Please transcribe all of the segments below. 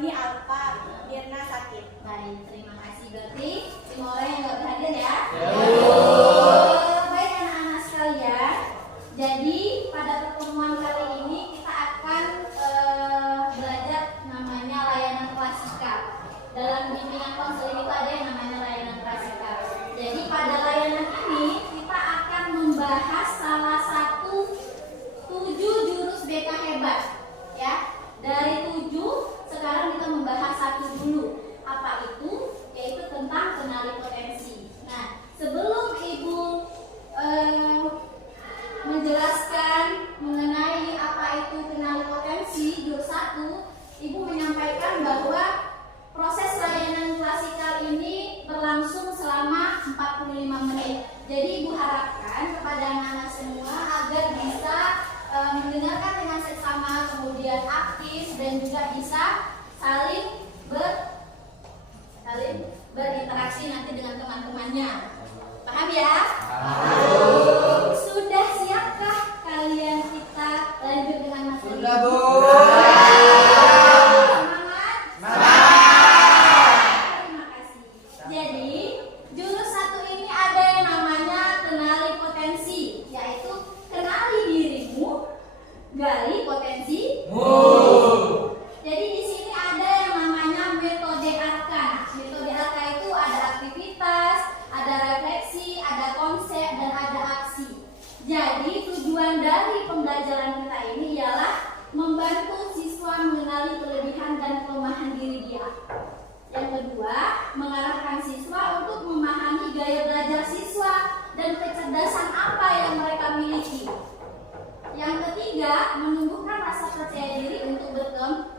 Joni Alfa, Mirna sakit. Baik, terima kasih. Berarti 5 orang yang nggak berhadir ya? Baik anak-anak sekalian. Jadi pada pertemuan kali ini kita akan belajar namanya layanan klasikal. Dalam bimbingan konseling itu ada yang namanya layanan klasikal. Jadi pada layanan ini kita akan membahas salah satu 7 jurus BK hebat, ya. Dari 7 sekarang kita membahas satu dulu. Apa itu? Yaitu tentang kenali potensi. Nah, sebelum Ibu menjelaskan mengenai apa itu kenali potensi jurus 1, Ibu menyampaikan bahwa proses layanan klasikal ini berlangsung selama 45 menit. Jadi Ibu harapkan kepada anak-anak semua agar bisa mendengarkan dengan seksama, kemudian aktif dan juga bisa saling berinteraksi nanti dengan teman-temannya. Paham ya? Sudah siapkah kalian kita lanjut dengan materi? Sudah, Bu. Terima kasih. Jadi jurus 1 ini ada yang namanya kenali potensi, yaitu kenali dirimu, gali potensimu. Jadi di sini ada yang namanya metode ARKA. Metode ARKA itu ada aktivitas, ada refleksi, ada konsep, dan ada aksi. Jadi tujuan dari pembelajaran kita ini ialah membantu siswa mengenali kelebihan dan kelemahan diri dia. Yang kedua, mengarahkan siswa untuk memahami gaya belajar siswa dan kecerdasan apa yang mereka miliki. Yang ketiga, menumbuhkan rasa percaya diri untuk berkembang.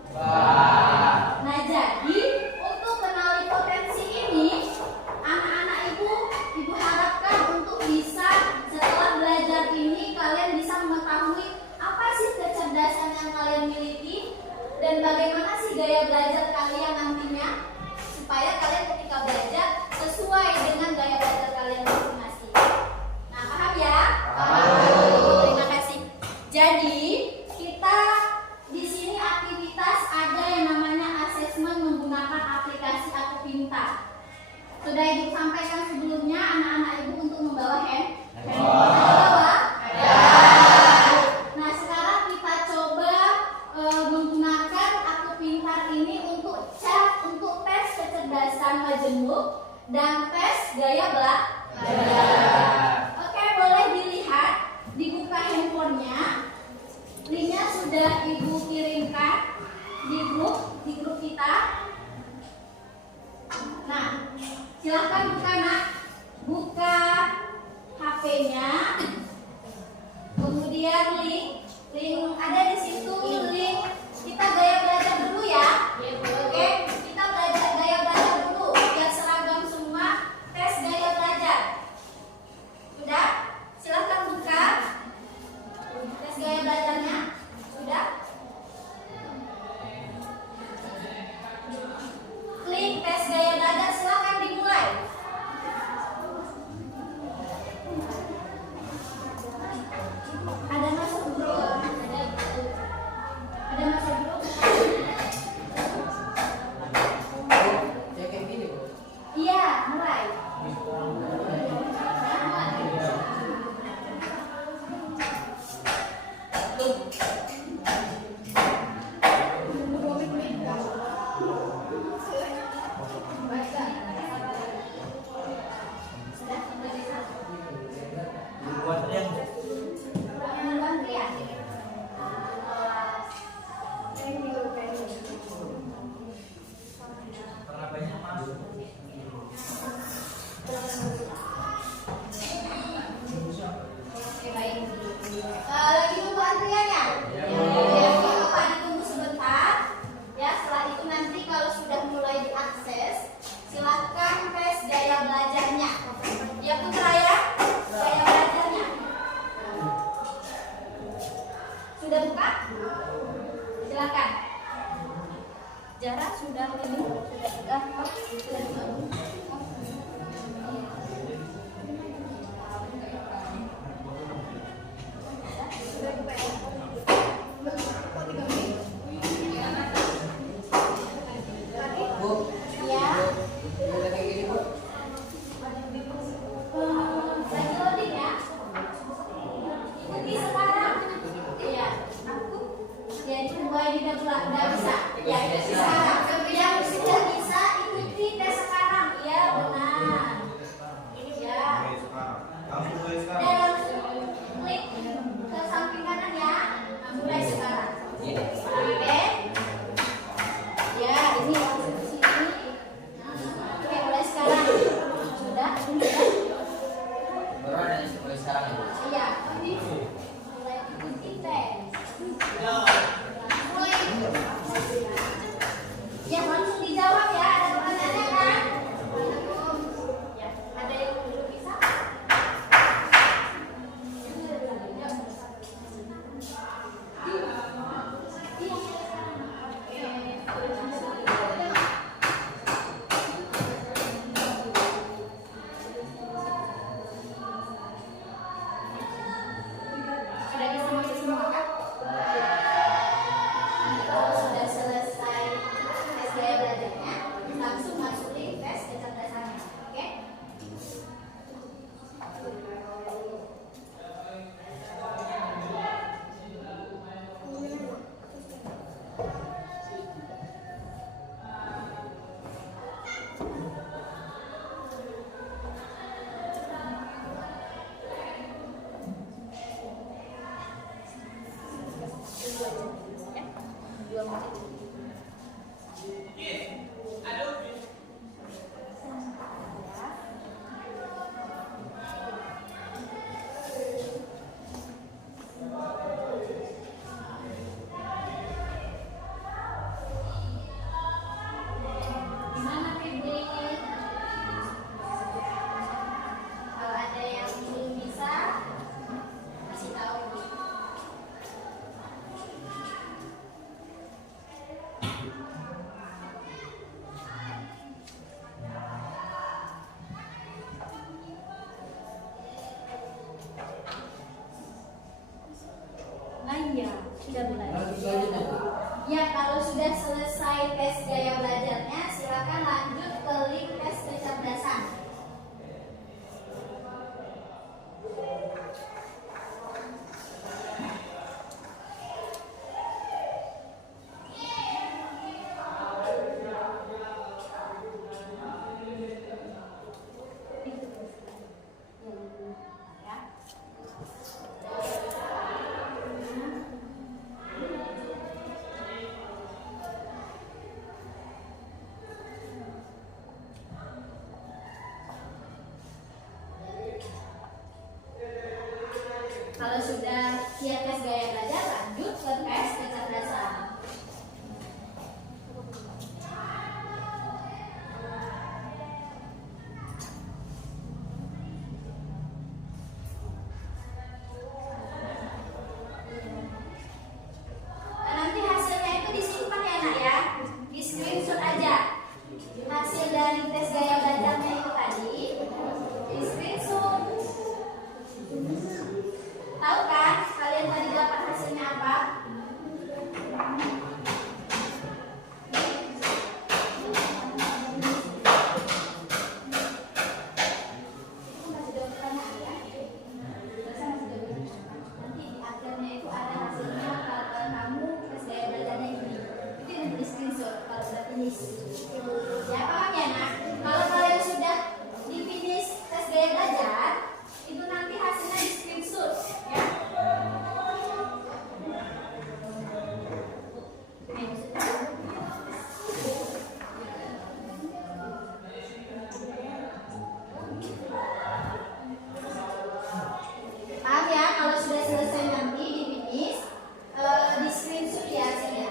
Nah, jadi untuk kenali potensi ini, anak-anak ibu harapkan untuk bisa setelah belajar ini kalian bisa mengetahui apa sih kecerdasan yang kalian miliki dan bagaimana sih gaya belajar kalian nantinya, supaya kalian ketika belajar sesuai dengan gaya belajar kalian masing-masing. Nah, paham ya? Terima kasih. Jadi kita di sini aktivitas ada yang namanya asesmen menggunakan aplikasi Aku Pintar. Sudah Ibu sampaikan sebelumnya anak-anak Ibu untuk membawa handphone. Bawa? Nah, sekarang kita coba menggunakan Aku Pintar ini untuk tes kecerdasan majemuk dan tes gaya belajar. Oke, boleh dilihat, dibuka handphonenya. Linknya sudah Ibu kirimkan di grup kita. Nah, silahkan buka nak, buka HP-nya. Kemudian link ada di situ, link kita gaya belajar dulu ya. Oke, kita belajar gaya belajar dulu biar seragam semua. Tes gaya belajar. Sudah? Silahkan buka tes gaya belajarnya. Sudah? Klik tes gaya belajar, silahkan dimulai. Ada masuk grup? Ada masuk grup? Ya kayak gini, Bu. Iya, mulai. Lagi tunggu antriannya? Ya, Bapak ditunggu sebentar. Ya, setelah itu nanti kalau sudah mulai diakses, silahkan tes gaya belajarnya. Ya, Putra ya, gaya belajarnya. Sudah buka? Silakan. Jarak sudah ini, sudah. nggak bisa. Ya itu sekarang. Yang sudah bisa ikuti tes sekarang. Ya benar. Ini ya. Dan langsung klik ke samping kanan ya. Nah, mulai sekarang. Oke. Ya ini langsung ke sini. Oke mulai sekarang. Sudah. Baru ada yang mulai sekarang ya, Bu? Iya. Mulai ikuti tes. Mulai. Ya langsung dijawab ya. Ada pertanyaannya kan? Ya. Ada yang belum bisa? Sudah bisa masuk semua kan? Kalau sudah selesai tes gaya belajarnya, langsung masukin tes kecerdasannya. Oke? Dua menit. Gimana Febri? Kalau ada yang belum bisa, kasih tahu. Nah iya, sudah mulai. Lanjut aja, Bu. Ya, kalau sudah selesai tes gaya belajarnya, silakan lanjut ke link tes kecerdasan. Kalau sudah siap tes gaya belajar, lanjut ke tes kecerdasan. Nah, nanti hasilnya itu disimpan ya nak ya, di screenshot aja. Hasil dari tes gaya belajarnya itu tadi, di screenshot. Tahu kan kalian tadi dapat hasilnya apa? Itu masih ada pertanyaan ya? Nanti di akhirnya itu ada hasilnya kalau kamu tes gaya belajarnya ini. Itu yang di screenshot kalau sudah finish. Ya paham ya nak? Kalau kalian sudah di finish tes gaya belajar, itu nanti hasilnya di screenshot ya. Paham ya? Kalau sudah selesai nanti di finish, di screenshot ya hasilnya.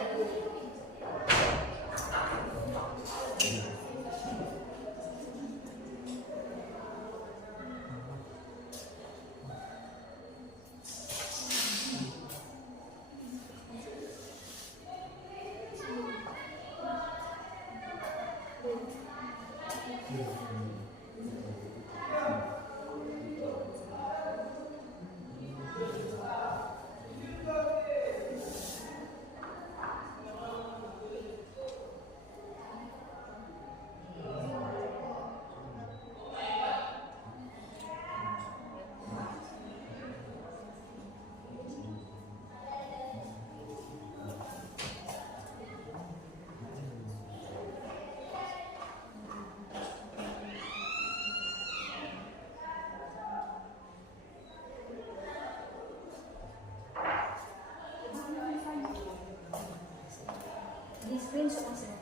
di screenshot hasilnya.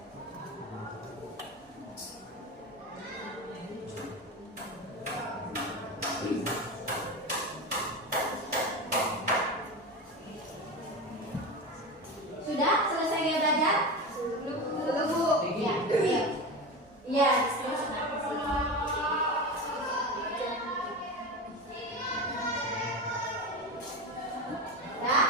Sudah selesai ya belajar? Belum Bu. Ya, iya. Iya, di screenshot hasilnya. Ya.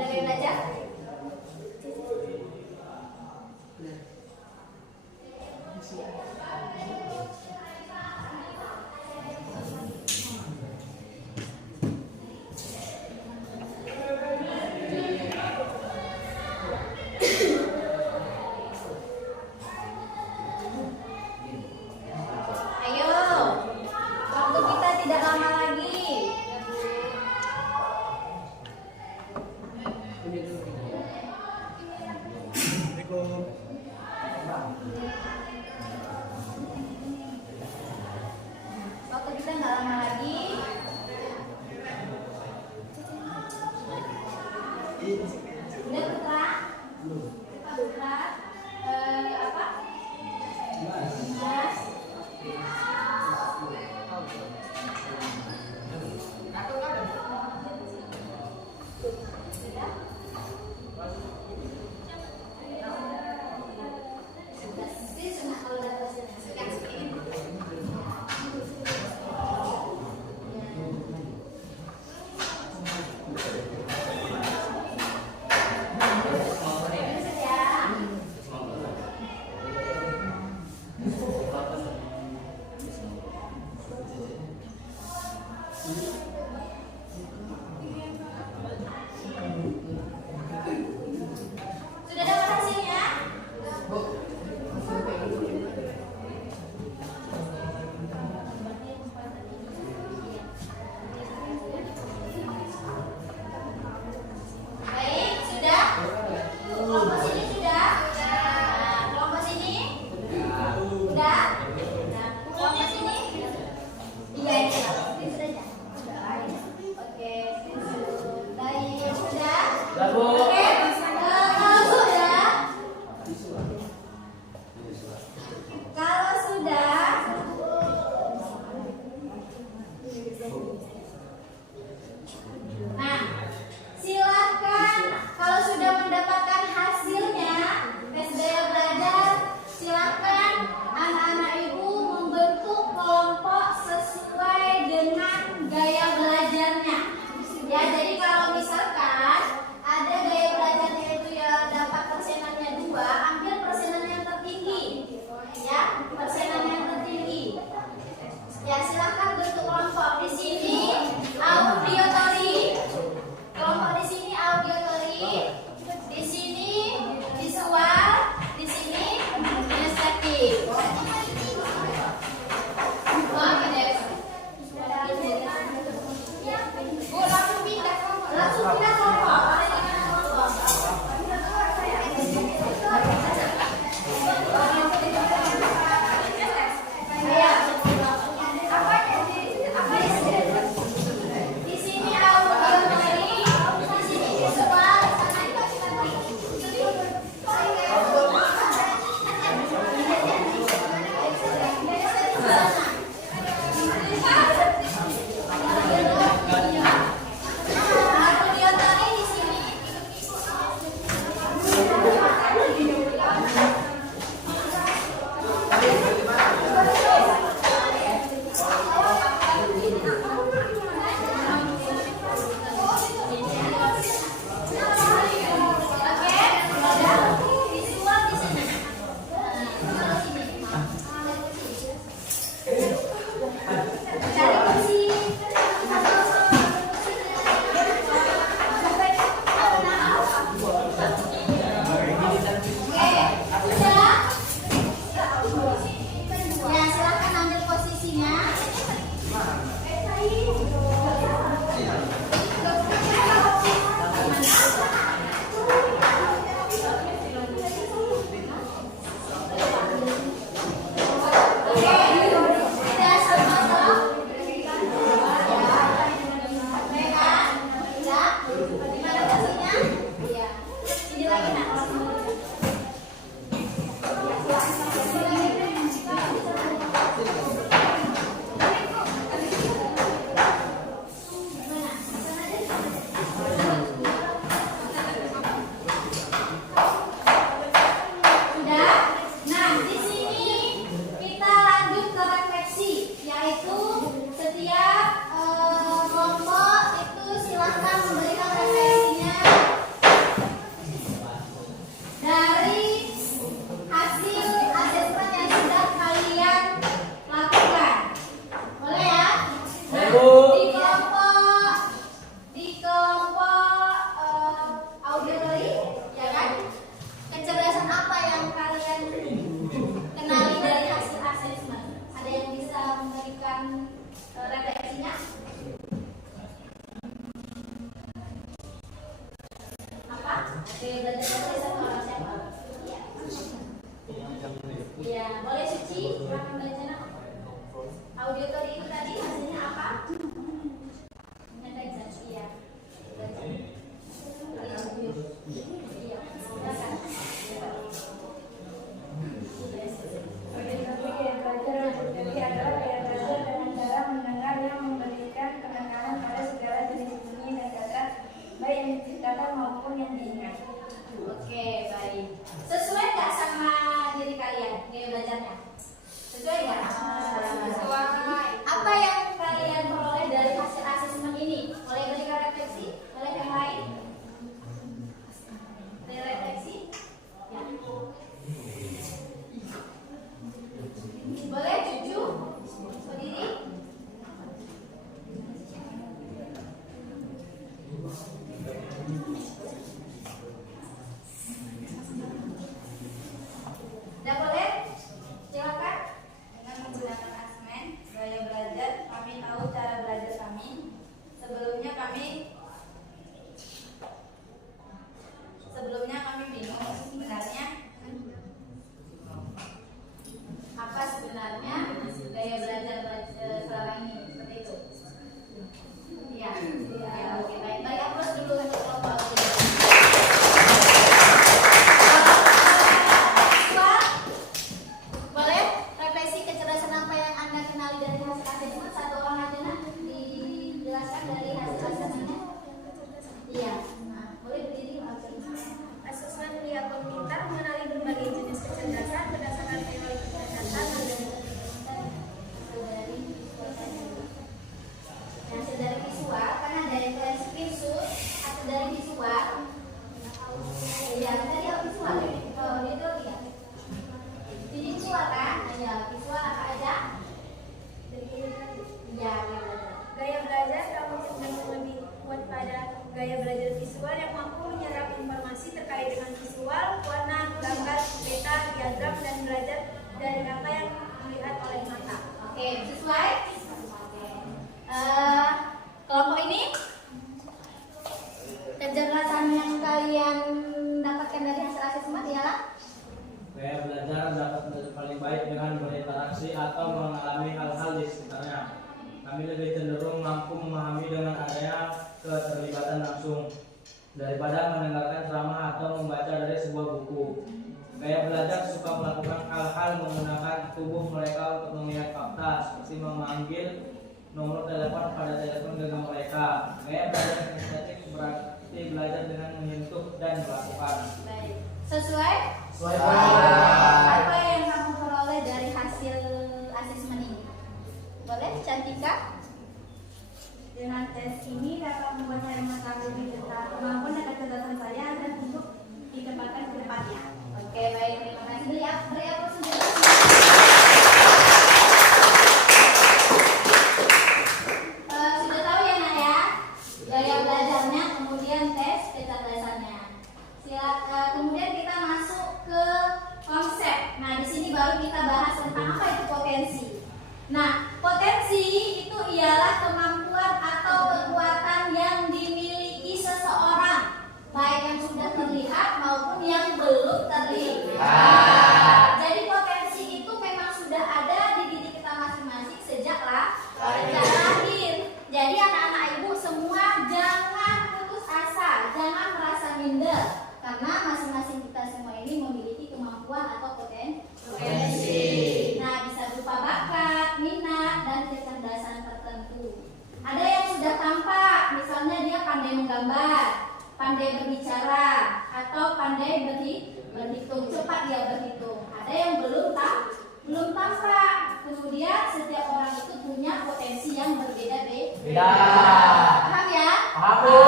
Udah belajar? Ayo, waktu kita tidak lama lagi. Waktu kita nggak lama lagi. Udah Putra? Pak Putra? Apa? Mas? Sudah? Sudah kalau udah selesai. Sudah dapat hasilnya? Baik, sudah? Kelompok sini sudah? Nah, kelompok sini? Udah? Nah, kelompok sini? Iya, ini sudah ya? Oke, baik, sudah? Oke, kalau sudah, nah, silakan kalau sudah mendapatkan hasilnya tes gaya belajar, silakan anak-anak ibu membentuk kelompok sesuai dengan gaya belajarnya. Ya, jadi kalau misalkan ada gaya Oke, belajar bahasa sama orang siapa? Iya, boleh Suci, silakan belajar. Audio tadi itu tadi hasilnya apa? Menyatakan iya. Iya, silakan. Gaya belajar jadi adalah gaya belajar dengan cara mendengar yang memberikan penekanan pada segala jenis bunyi dan kata baik yang diciptakan maupun yang diingat. Oke, baik. Sesuai nggak sama diri kalian gaya belajarnya? Sesuai nggak? Sesuai. Apa yang kalian peroleh dari hasil asesmen ini? Boleh berikan refleksi? Boleh yang lain? Boleh refleksi? Ya. Boleh Cucu? Berdiri? Udah boleh? Silakan. Dengan menggunakan asesmen gaya belajar, kami tahu cara belajar kami. Sebelumnya kami bingung sebenarnya Apa sebenarnya gaya belajar selama ini? Seperti itu. Iya. Ya, oke baik. Baik, aplaus dulu untuk kelompok ini. Boleh refleksi kecerdasan apa yang Anda kenali dari hasil asesmen? Satu orang aja nak dijelaskan dari hasil asesmennya. Iya. Nah, boleh berdiri Mas. Asesmen Lia Pintar mengenali berbagai jenis kecerdasan berdasarkan teori kecerdasan hasil dari visual, karena ada yang screenshot hasil dari visual. Ya, tadi apa visual ya? Oh, itu ya. Jadi visual kan? Ya, visual apa aja? Ya, Gaya belajar kamu cenderung lebih kuat pada gaya belajar visual yang mampu menyerap informasi terkait dengan visual, warna, gambar, peta, diagram, dan belajar dari apa yang dilihat oleh mata. Oke, sesuai? Kelompok ini kecerdasan yang kalian dapatkan dari hasil asesmen ialah Gaya belajar dapat belajar paling baik dengan berinteraksi atau mengalami hal-hal di sekitarnya. Kami lebih cenderung mampu memahami dengan adanya keterlibatan langsung daripada mendengarkan ceramah atau membaca dari sebuah buku. Gaya belajar suka melakukan hal-hal menggunakan tubuh mereka untuk mengingat fakta, seperti memanggil nomor telepon pada telepon genggam mereka. Gaya belajar kinestetik berarti belajar dengan menyentuh dan melakukan. baik. Sesuai? Sesuai. Apa yang kamu peroleh dari hasil asesmen ini? Boleh, Cantika? Dengan tes ini dapat membuat saya mengetahui tentang kemampuan dan kecerdasan saya dan untuk ditempatkan ke depannya. Oke, baik. Terima kasih. Beri apa sudah? Sudah tahu ya, Nak ya? Gaya belajarnya, kemudian tes kecerdasannya. Kemudian kita masuk ke konsep. Nah, di sini baru kita bahas tentang apa itu potensi. Nah, potensi itu ialah kemampuan atau kekuatan yang dimiliki seseorang, baik yang sudah terlihat maupun yang belum terlihat. Jadi potensi itu memang sudah ada di diri kita masing-masing sejak lahir. Jadi anak-anak ibu semua jangan putus asa, jangan merasa minder, karena masing-masing kita semua ini memiliki kemampuan atau potensi. Nah, bisa berupa bakat, minat, dan kecerdasan tertentu. Ada yang sudah tampak, misalnya dia pandai menggambar, pandai berbicara, atau pandai berhitung, cepat dia berhitung. Ada yang belum tampak. Kemudian setiap orang itu punya potensi yang berbeda-beda. Paham ya? Paham, Bu.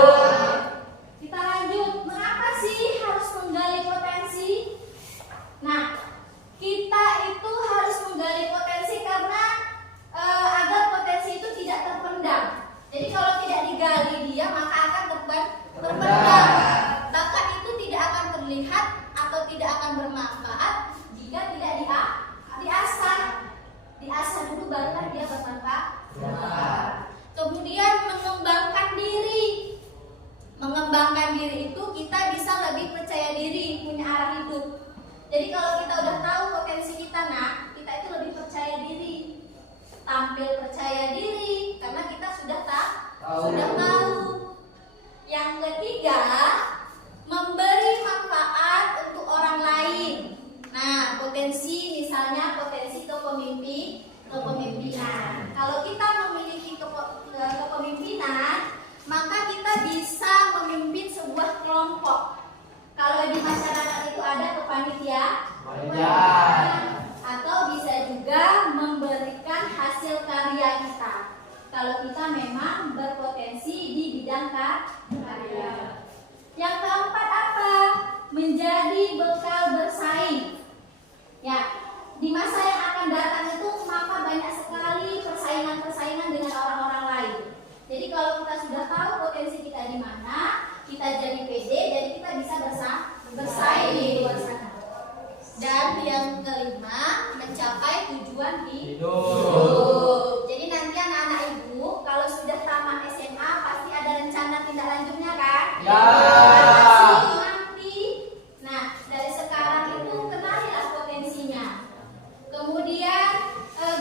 Kita lanjut. Mengapa sih harus menggali potensi? Nah, kita itu harus menggali potensi karena agar potensi itu tidak terpendam. Jadi kalau tidak digali dia maka akan terpendam. Bakat itu tidak akan terlihat atau tidak akan bermanfaat jika tidak diasah. Diasah dulu barulah dia bermanfaat. Kemudian mengembangkan diri. Mengembangkan diri itu kita bisa lebih Jadi kalau kita udah tahu potensi kita, kita itu lebih percaya diri, tampil percaya diri karena kita sudah tahu. Yang ketiga, memberi manfaat untuk orang lain. Nah, potensi misalnya potensi kepemimpinan. Kalau kita memiliki kepemimpinan, maka kita bisa memimpin sebuah kelompok. Kalau di masyarakat itu ada kepanitiaan, atau bisa juga memberikan hasil karya kita. Kalau kita memang berpotensi di bidang karya. Yang keempat apa? Menjadi bekal bersaing. Ya, di masa yang akan datang itu maka banyak sekali persaingan dengan orang-orang lain. Jadi kalau kita sudah tahu potensi kita di mana, kita jadi pede, jadi kita bisa bersaing di luar sana. Dan yang kelima, mencapai tujuan hidup. Jadi nanti anak-anak ibu kalau sudah tamat SMA pasti ada rencana tindak lanjutnya kan? Ya. Nanti, nah dari sekarang itu kenalilah potensinya. Kemudian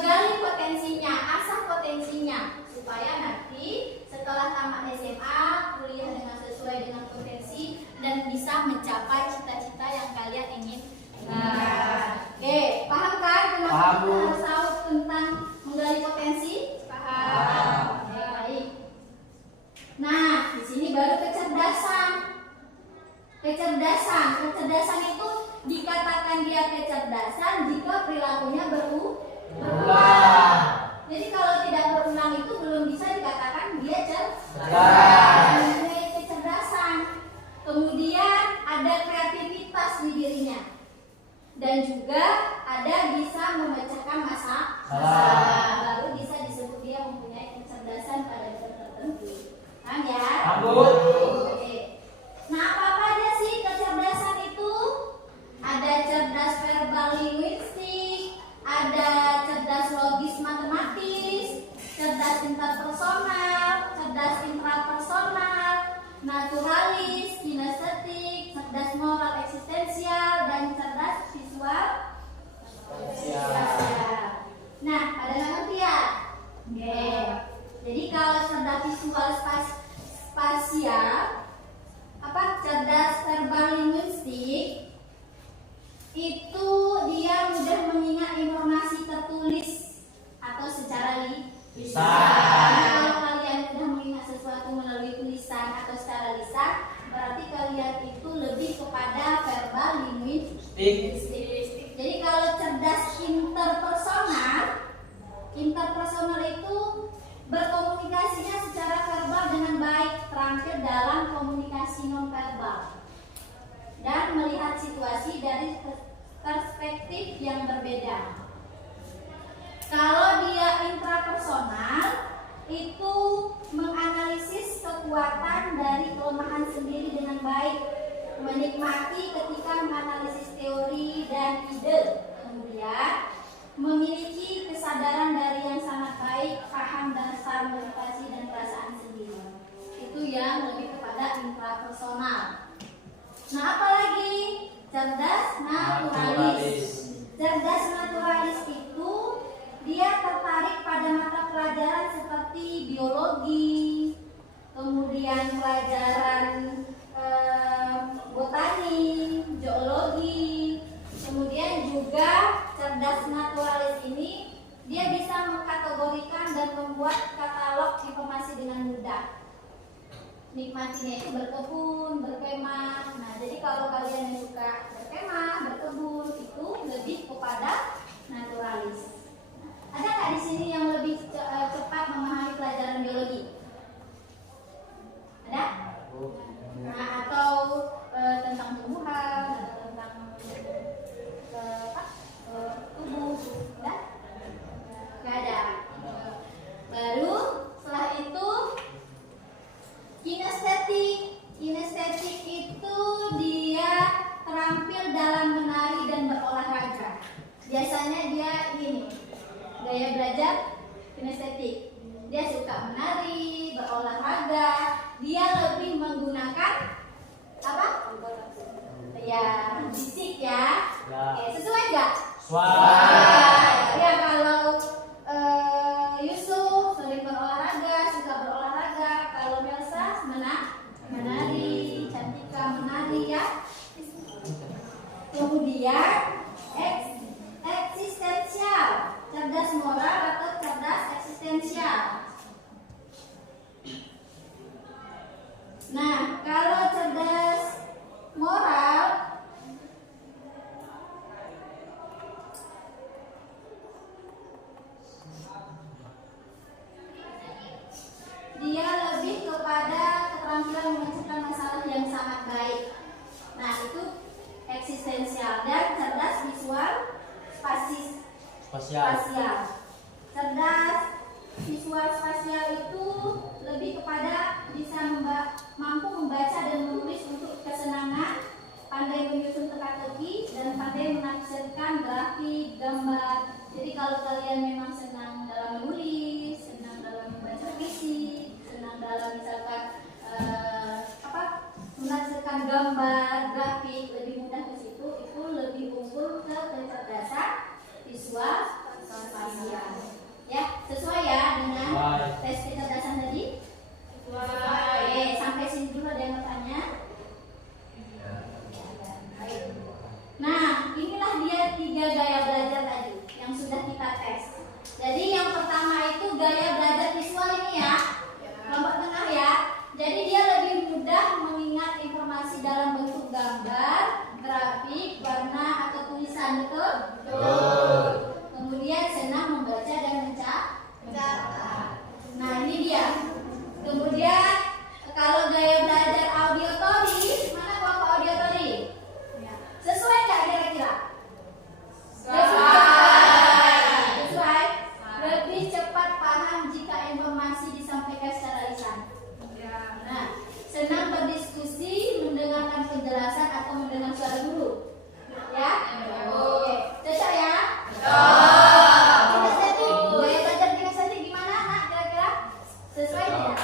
gali potensinya, asah potensinya supaya nanti setelah tamat SMA kuliah dengan sesuai dengan potensi dan bisa mencapai cita-cita yang kalian ingin. Oke, paham kan kenapa Paham, kita Bu. harus tahu tentang menggali potensi? Paham. Ya, baik. Nah, di sini baru kecerdasan. Kecerdasan itu dikatakan dia kecerdasan jika perilakunya berubah. Jadi kalau tidak berulang itu belum bisa dikatakan dia cerdas. Kecerdasan. Kemudian ada kreativitas di dirinya. Dan juga ada bisa memecahkan masalah. Baru bisa disebut dia mempunyai kecerdasan pada bidang tertentu. Paham ya? Oke. Nah, apa aja sih kecerdasan itu? Ada cerdas verbal linguistik, ada cerdas logis matematis, cerdas interpersonal, cerdas intrapersonal, naturalis, kinestetik, cerdas moral eksistensial, dan cerdas visual spasial. Nah, pada ngerti ya? Oke. Jadi kalau cerdas visual spasial, cerdas verbal linguistik itu dia mudah mengingat informasi tertulis atau secara lisan. Kalau kalian mudah mengingat sesuatu melalui tulisan atau secara lisan, berarti kalian itu lebih kepada verbal linguistik. Jadi kalau cerdas interpersonal itu berkomunikasinya secara verbal dengan baik, terampil dalam komunikasi nonverbal dan melihat situasi dari perspektif yang berbeda. Kalau dia intrapersonal itu menganalisis kekuatan dari kelemahan sendiri dengan baik, menikmati ketika menganalisis teori dan ide, kemudian memiliki kesadaran dari yang sangat baik, paham dasar motivasi dan perasaan sendiri. Itu yang lebih kepada intrapersonal. Nah, apalagi cerdas naturalis. Cerdas naturalis itu dia tertarik pada mata pelajaran seperti biologi, kemudian pelajaran botani, geologi, kemudian juga cerdas naturalis ini dia bisa mengkategorikan dan membuat katalog informasi dengan mudah. Nikmatinya itu berkebun, berkemah. Nah, jadi kalau kalian yang suka berkemah, berkebun itu lebih kepada naturalis. Ada nggak di sini yang lebih cepat memahami pelajaran biologi? Ada? Nah, atau tentang tumbuhan, atau tentang tubuh? Ada? Nggak ada. Baru setelah itu kinestetik itu dia terampil dalam menari dan berolahraga. Biasanya dia gini, gaya belajar kinestetik. Dia suka menari, berolahraga. Dia lebih menggunakan apa? Ya, fisik ya. Ya kalau Yusuf sering berolahraga, suka berolahraga. Kalau Melsa menari, Cantika menari ya. Kemudian eksistensial, cerdas moral atau cerdas eksistensial. Nah, kalau cerdas moral dia lebih kepada keterampilan memecahkan masalah yang sangat baik. Nah, itu eksistensial. Dan cerdas visual spasial. Cerdas visual spasial itu lebih kepada bisa mampu membaca dan menulis untuk kesenangan, pandai menyusun teka-teki, dan pandai menafsirkan grafik, gambar. Jadi kalau kalian memang senang dalam menulis, senang dalam membaca puisi, senang dalam misalkan menafsirkan gambar, grafik, lebih mudah ke situ, itu lebih unggul ke kecerdasan visual spasial. Ya, sesuai ya dengan tes kecerdasan tadi? Oke, sampai sini dulu ada yang bertanya? Nah, inilah dia 3 gaya belajar tadi yang sudah kita tes. Jadi yang pertama itu gaya belajar visual ini ya, kelompok tengah ya. Jadi dia lebih mudah mengingat informasi dalam bentuk gambar, grafik, warna atau tulisan, betul? Betul. Kemudian senang membaca dan mencatat. Nah ini dia. Kemudian kalau gaya belajar auditory, mana kelompok auditory? Sesuai nggak kira-kira? Sesuai. Lebih cepat paham jika informasi disampaikan secara lisan. Nah, senang berdiskusi, mendengarkan penjelasan atau mendengar suara guru. Ya? Oke. Cocok ya? Gaya belajar kinestetik gimana, Nak? Kira-kira? Sesuai tidak?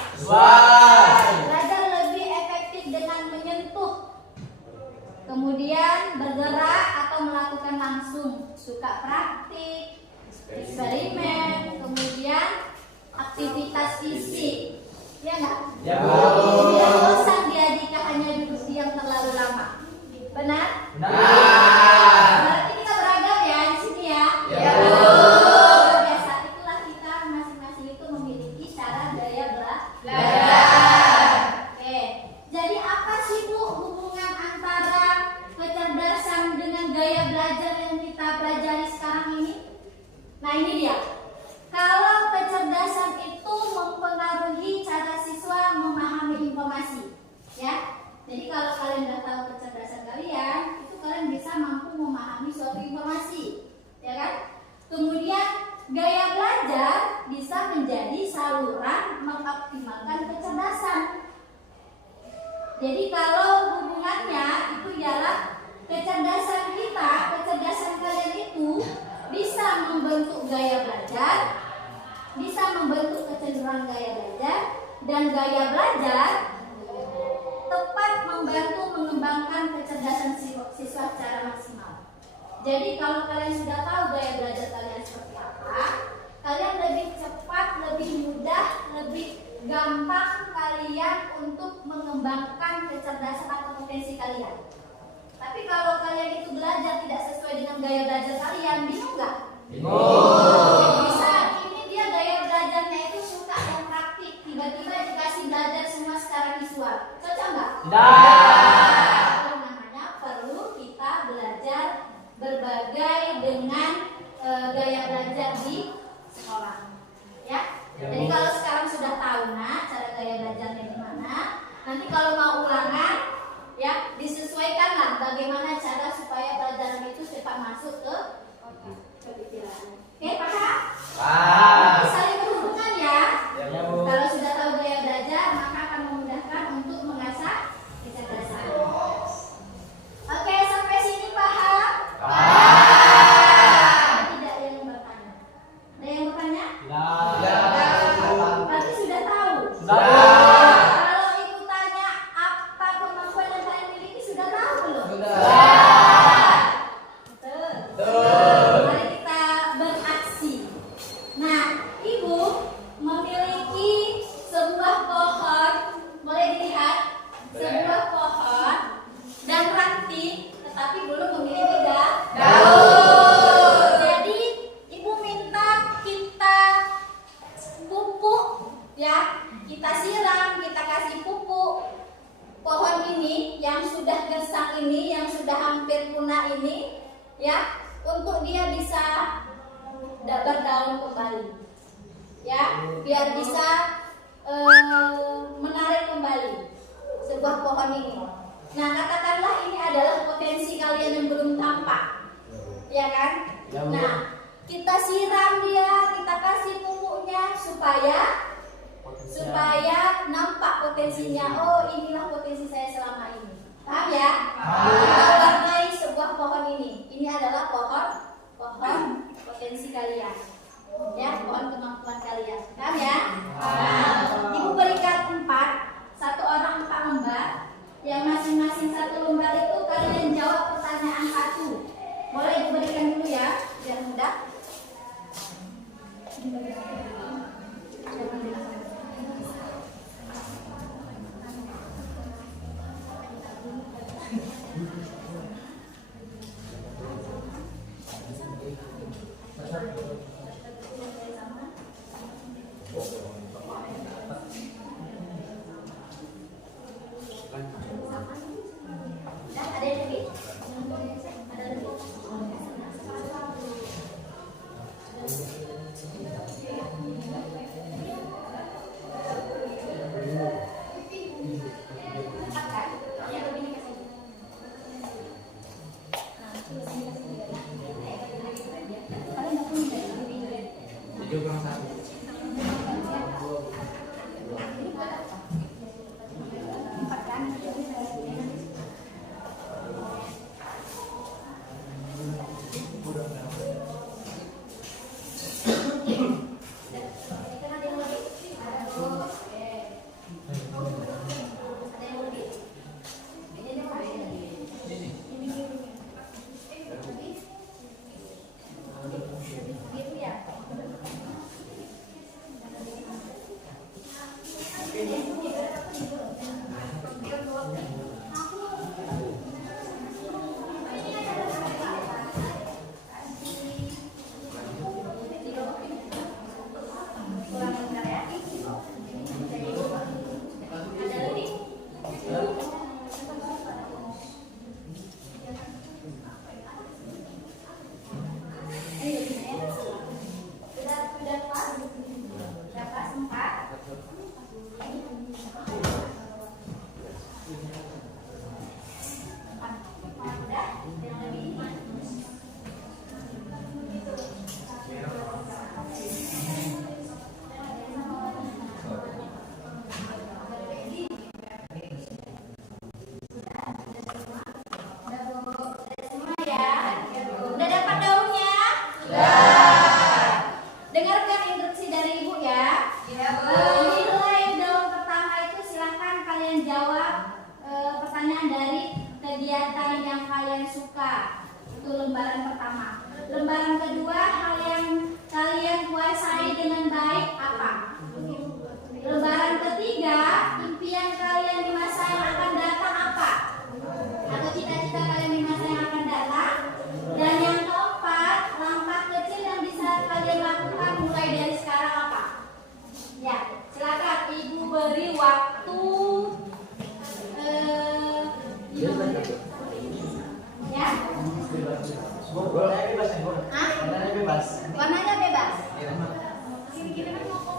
Belajar lebih efektif dengan menyentuh. Kemudian bergerak atau melakukan langsung. Suka praktik, eksperimen, kemudian aktivitas fisik. Ya enggak? Ya, Bu. Tidak bosan dia jika hanya duduk diam terlalu lama. Benar? Berarti kita beragam ya di sini ya. Ya, Bu. Luar biasa. Itulah kita masing-masing itu memiliki cara gaya belajar. Oke. Jadi apa sih Bu hubungan antara kecerdasan dengan gaya belajar yang kita pelajari sekarang ini? Nah ini dia. Kalau kecerdasan itu mempengaruhi cara siswa memahami informasi, ya. Jadi kalau kalian sudah tahu kecerdasan kalian, itu kalian bisa mampu memahami suatu informasi, ya kan? Kemudian gaya belajar bisa menjadi saluran mengoptimalkan kecerdasan. Jadi kalau hubungannya itu ialah kecerdasan kita, kecerdasan kalian itu bisa membentuk gaya belajar, bisa membentuk kecenderungan gaya belajar, dan gaya belajar tepat membantu mengembangkan kecerdasan siswa secara maksimal. Jadi kalau kalian sudah tahu gaya belajar kalian seperti apa, kalian lebih cepat, lebih mudah, lebih gampang kalian untuk mengembangkan kecerdasan atau potensi kalian. Tapi kalau kalian itu belajar tidak sesuai dengan gaya belajar kalian, bingung nggak? Bisa ini dia gaya belajarnya itu suka yang praktik, tiba-tiba dikasih belajar semua secara visual, cocok nggak? Itu namanya perlu kita belajar berbagai dengan gaya belajar di sekolah, ya. Jadi kalau sekarang sudah tahu cara gaya belajarnya gimana, nanti kalau mau ulangan, ya disesuaikanlah bagaimana cara supaya pelajaran itu cepat masuk ke pikiran. Oke, paham? Paham. Saling berhubungan ya. Ya, Bu. Kalau sudah tahu gaya belajar, maka akan memudahkan untuk mengasah kecerdasan. Oke, sampai sini paham? Tidak ada yang bertanya. Ada yang bertanya? Berarti sudah tahu. Kalau ibu tanya apa kemampuan yang kalian miliki, sudah tahu belum? Betul. gesang ini yang sudah hampir punah ini, ya, untuk dia bisa berdaun kembali, ya, biar bisa menarik kembali sebuah pohon ini. Nah, katakanlah ini adalah potensi kalian yang belum tampak, ya kan? Nah, kita siram dia, kita kasih pupuknya supaya nampak potensinya. Oh, inilah potensi saya selama ini. Paham ya? Kita warnai sebuah pohon ini. Ini adalah pohon potensi kalian. Ya, pohon kemampuan kalian. Paham ya? Ibu berikan 4, 1 orang 4 lembar. Yang masing-masing 1 lembar itu kalian jawab pertanyaan 1. Boleh ibu berikan dulu ya, biar mudah. Ada yang lebih? Ada lebih?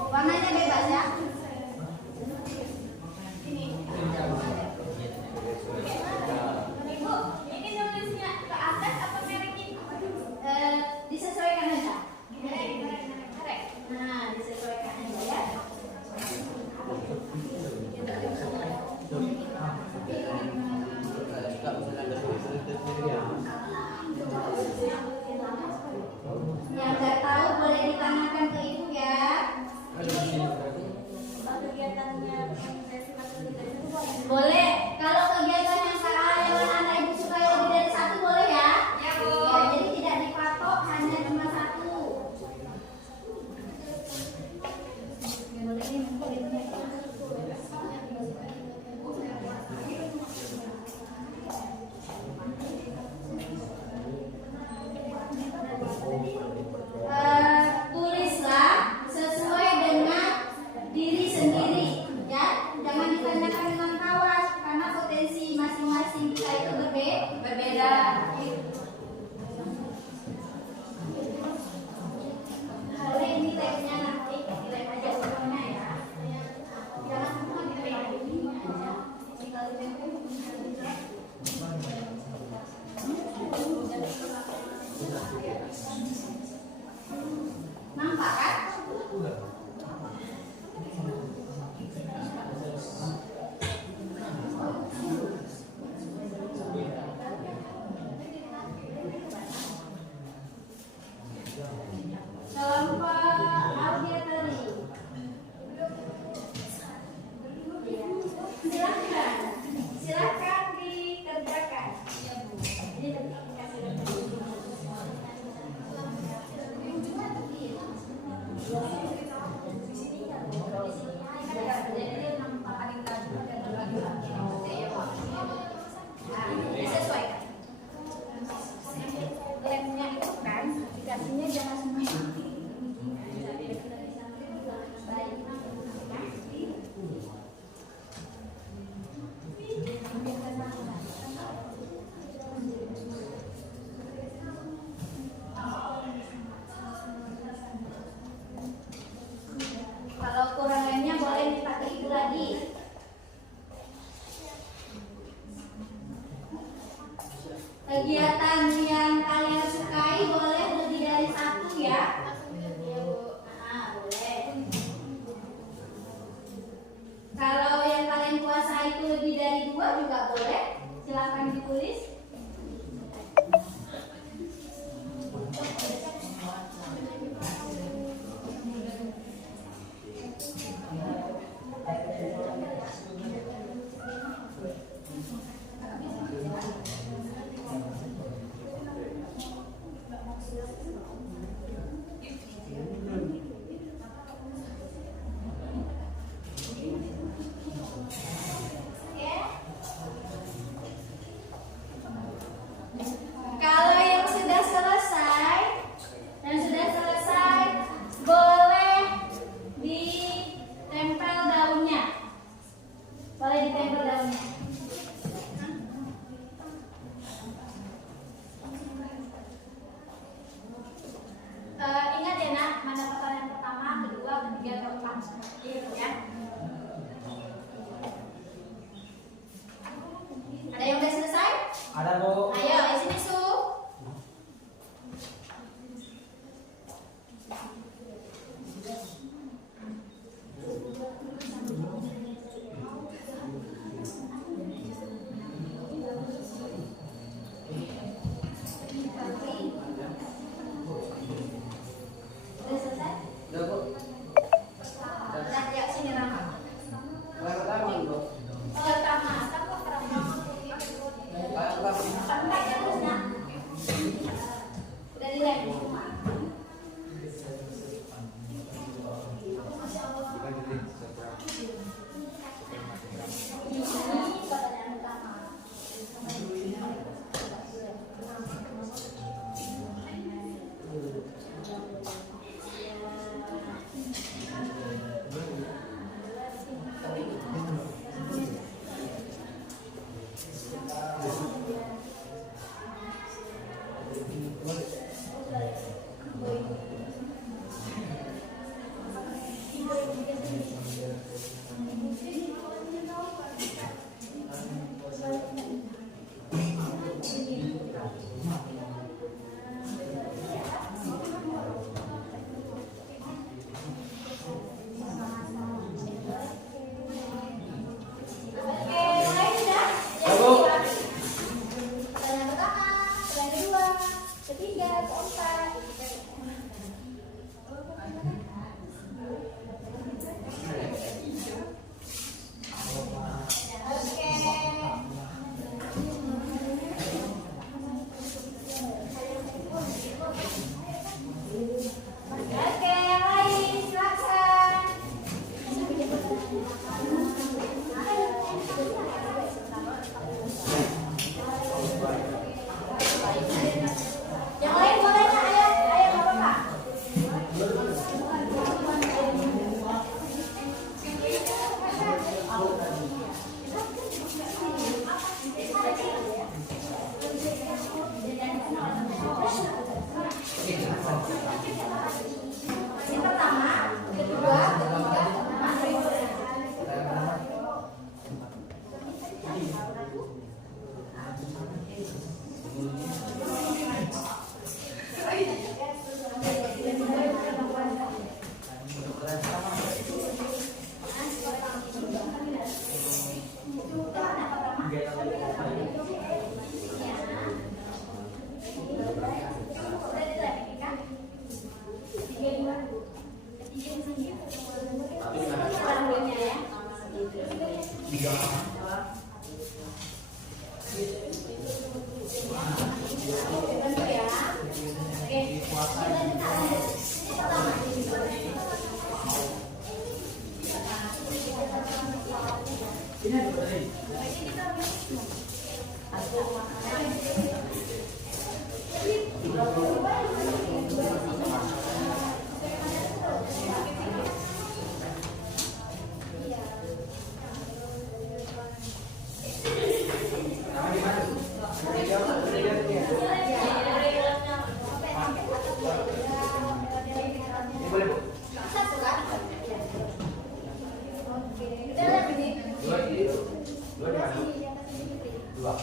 Warnanya bebas ya. Ibu, ini nulisnya ke atas apa merek ini? Disesuaikan aja. Nah, disesuaikan aja ya. Yang nggak tahu boleh ditanyakan ke ibu ya. Boleh. Kalau kegiatan yang sekarang Kegiatan yang kalian sukai boleh lebih dari satu ya. Nah, boleh. Kalau yang kalian kuasai itu lebih dari 2 juga boleh. Silakan ditulis. Kalau yang sudah selesai boleh ditempel daunnya. Boleh ditempel daunnya. Ingat ya nak, mana pertanyaan pertama, kedua, ketiga, keempat. Gitu ya. Ada yang udah selesai? Ada Bu. Ayo, di sini Su. Udah selesai? Udah Bu. Nah, ya sini Rama. Pertama Bu. Pertama, apa pertama? Sampai ya terusnya. Udah dilihat semua. Ini pertanyaan utama. Oke, mulai sudah? Pertanyaan pertama, pertanyaan kedua, ketiga, keempat. Oke, yang lain silakan. Yang lain boleh nggak? Ayo, ayo nggak apa-apa. Yang pertama, kedua, ketiga, keempat. Dua.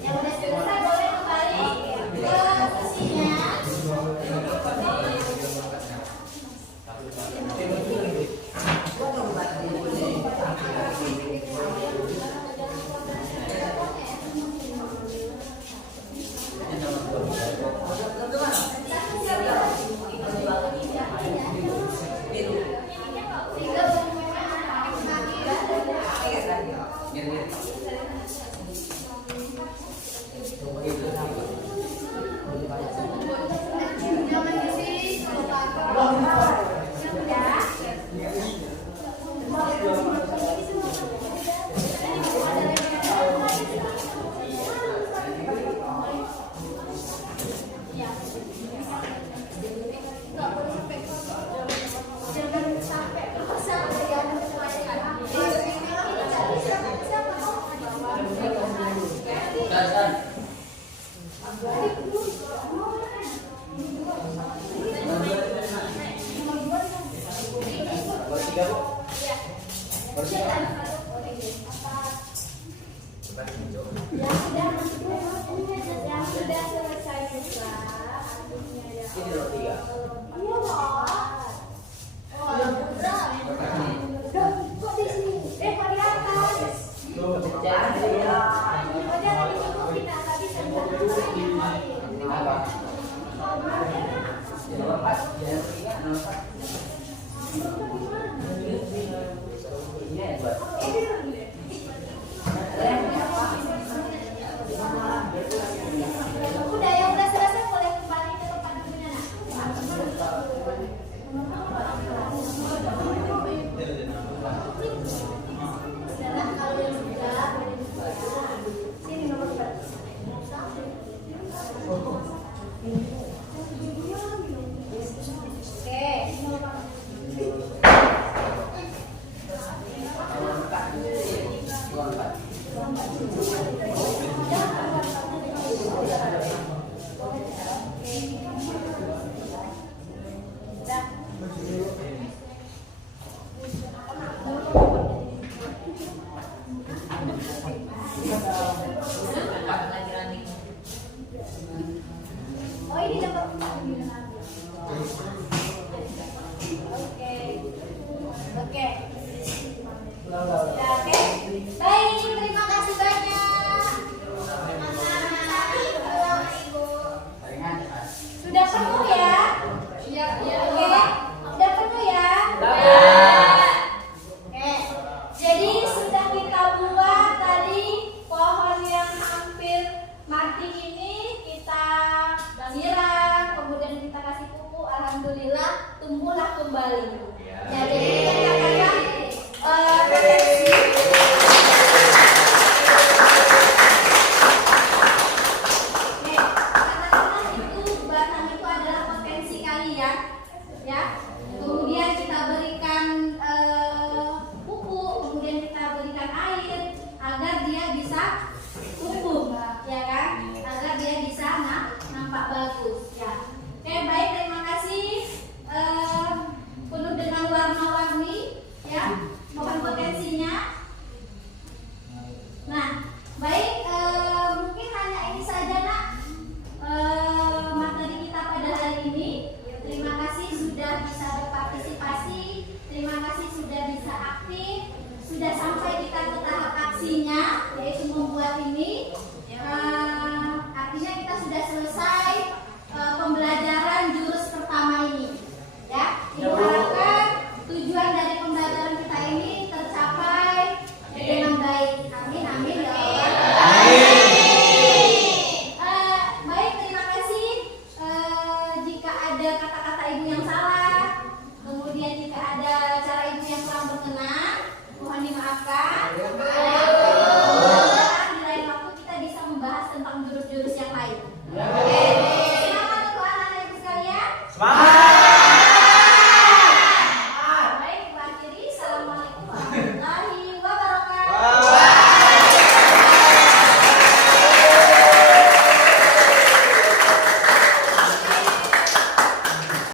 Yang udah selesai boleh kembali ke sesinya. Yang sudah selesai juga artinya ya. Ini nomor 3. Iya loh. Oh, kok di sini? Kok di atas? Jangan ya. Oh, jangan ditutup kita tadi Apa? Nomor 4. Nomor 3, nomor 4. Ini buat. Udah, yang udah selesai boleh kembali ke tempat dulunya, Nak. Sekarang kalau yang sudah boleh dibuka. Sini nomor berapa? Oke, oh ini dapat oke. Oke. Sudah oke? Baik, terima kasih banyak. Ibu. Sudah penuh ya? Iya, oke. Sudah penuh ya? Oke. Jadi sudah kita buat tadi pohon yang hampir mati ini kita siram, kemudian kita kasih pupuk, alhamdulillah tumbuhlah kembali. Jadi katakan potensi. Katakanlah itu batang itu adalah potensi kalian, ya. Kemudian kita berikan pupuk, kemudian kita berikan air agar dia bisa